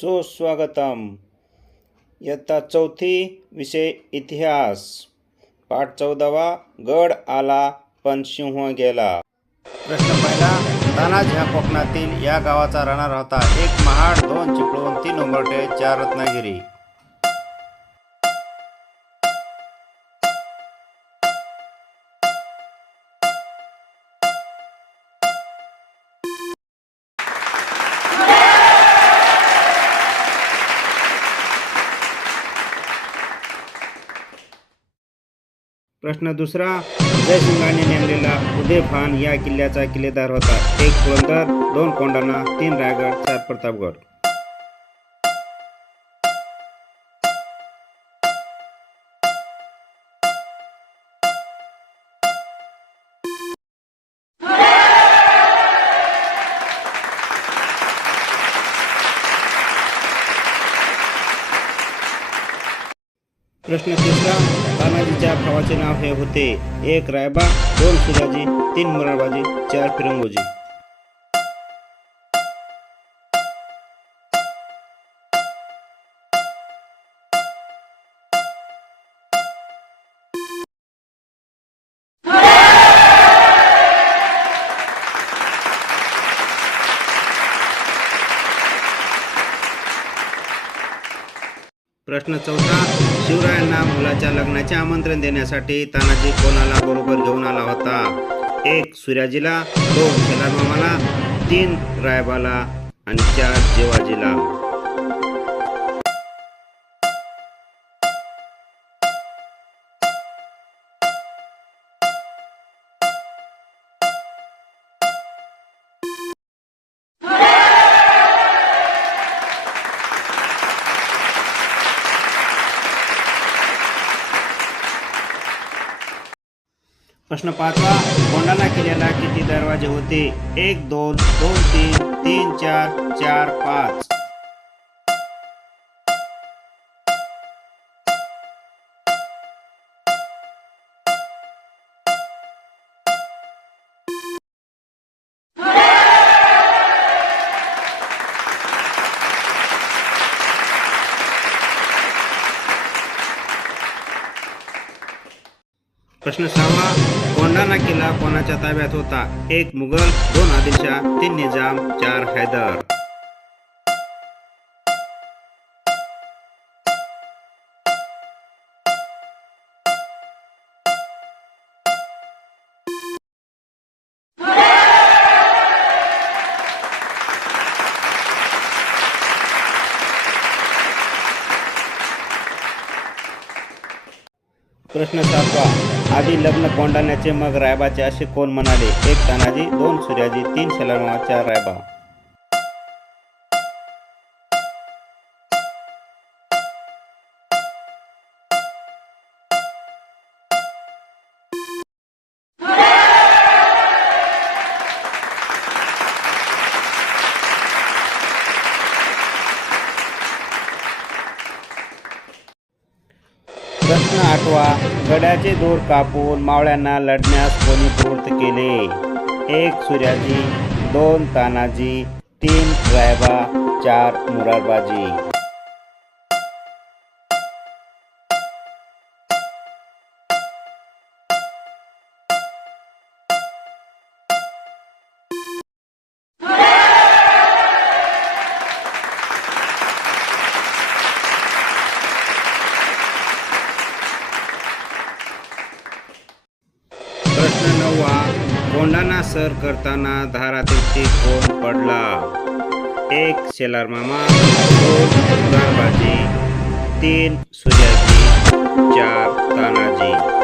सुस्वागतम। इयत्ता चौथी विषय इतिहास। पाठ चौदावा गड आला पण सिंह गेला। प्रश्न पहिला तानाज ह्या कोकणातील या गावाचा राहणार होता एक महाड दोन चिपळूण तीन उंबरटे चार रत्नागिरी। प्रश्न दुसरा जयसिंगाने नेमलेला उदय खान या किल्ल्याचा किल्लेदार होता. एक पुरंदर दोन कोंडाना तीन रायगड चार प्रतापगड. प्रश्न तिसरा तानाजीच्या भावाचे नाव हे होते एक रायबा दोन सुजाजी तीन मुरारबाजी चार फिरंगोजी. प्रश्न चौथा शिवरायांना मुलाच्या लग्नाचे आमंत्रण देण्यासाठी तानाजी कोणाला बरोबर घेऊन आला होता? एक सूर्याजीला. दोन शेलामामाला तीन रायबाला. आणि चार जेवाजीला. प्रश्न पाचवा कोंडाणा किल्ल्याला किती दरवाजे होते? एक दोन दोन तीन तीन चार चार पाच. प्रश्न सहावा कोंढाणा किल्ला कोणाच्या ताब्यात होता? एक मुघल दोन आदिशा तीन निजाम चार हैदर. प्रश्न सातवा आधी लग्न कोंडाण्याचे मग रायबाचे असे कोण म्हणाले? एक तानाजी दोन सूर्याजी तीन शेलारमामा चार रायबा. प्रश्न आठवा गड्याचे दोर कापून मावळ्यांना लढण्यास कोणी प्रवृत्त केले? एक सूर्याजी दोन तानाजी तीन रायबा चार मुरारबाजी. कोंडाणा सर करताना धारातीर्थी कोण पडला? एक शेलार मामा दोन तीन सूर्याजी चार तानाजी.